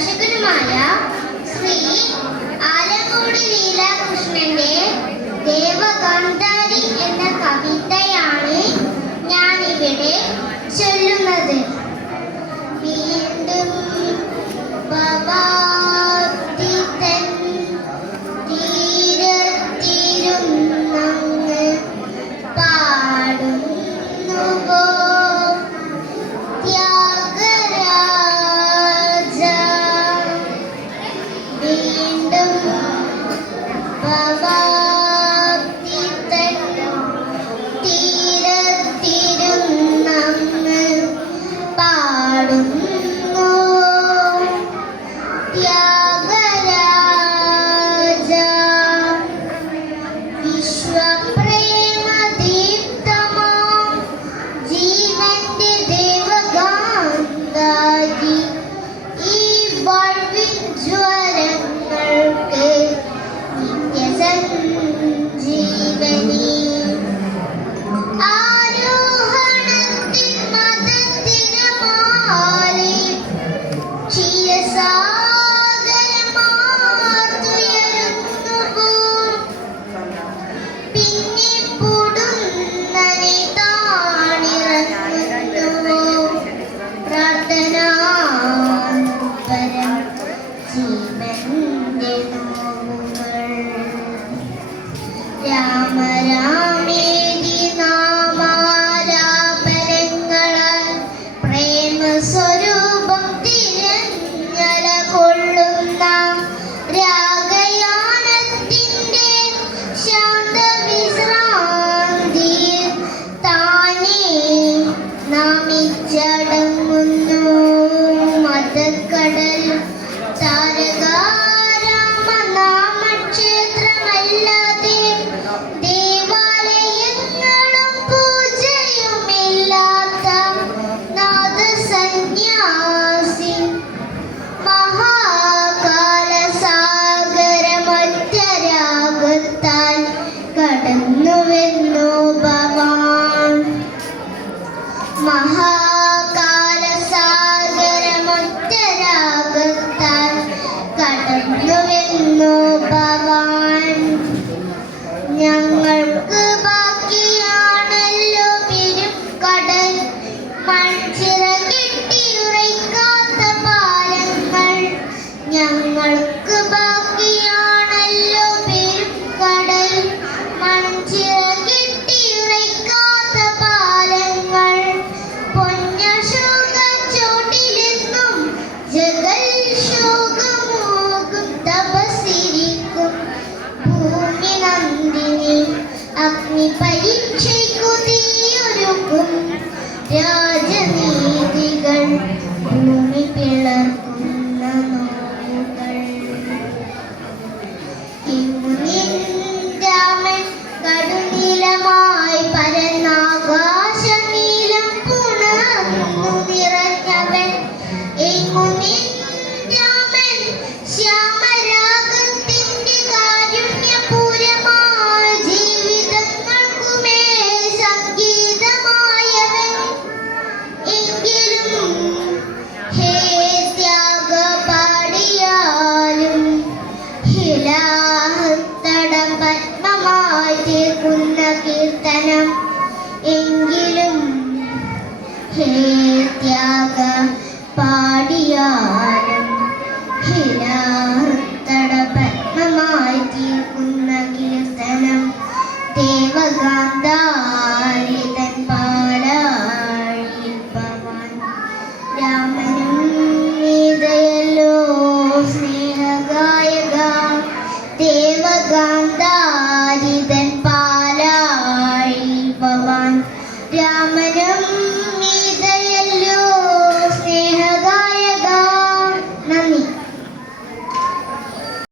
പ്രഭാഷകനുമായ ശ്രീ ആലങ്കോട് ലീലാകൃഷ്ണന്റെ ദേവഗാന്ധാരി എന്ന കവിതയാണ് ഞാനിവിടെ ചൊല്ലുന്നത്. വീണ്ടും ഞങ്ങൾക്ക് ബാക്കിയാണല്ലോ പെരുംകടൽ, മൺചിറകിട്ടിയുറയ്ക്കാത്ത പാലങ്ങൾ. ഞങ്ങൾക്ക് ബാക്കിയാണല്ലോ പെരുംകടൽ, മൺചിറകിട്ടിയുറയ്ക്കാത്ത പാലങ്ങൾ. പൊന്നശോകച്ചോട്ടിലെന്നും ജഗൽ ശോകമോകും തപസ്സിരിക്കും ഭൂമി നന്ദിനി. അഗ്നി പരീക്ഷയ്ക്കു തീയൊരുക്കും രാജനീതികൾ, ഭൂമി പിളർക്കുന്ന നോവുകൾ. രാമൻ കടുനിലമായി പരന്നാകാശനീലം പുണർന്നു നിറഞ്ഞവൻ. രാമൻ ശ്യാമരാഗത്തിന്റെ കാരുണ്യപൂരമായ ജീവിതങ്ങൾക്കുമേ സംഗീതമായവൻ. എങ്കിലും ഹേ ത്യാഗപാടിയാലും ഹിലാഹത്തടം പത്മമായി തീർക്കുന്ന കീർത്തനം. എങ്കിലും ഹേ ത്യാഗ പാടിയാലും ഹിലാഹത്തട പത്മമായി തീർക്കുന്ന കീർത്തനം. ദേവഗാന്ധാരിതൻ പാലാഴിയിൽ ഭവാൻ രാമനും നീതയല്ലോ സ്നേഹഗായക. ദേവഗാന്ധാരിതൻ പാലാഴിയിൽ ഭവാൻ രാമനും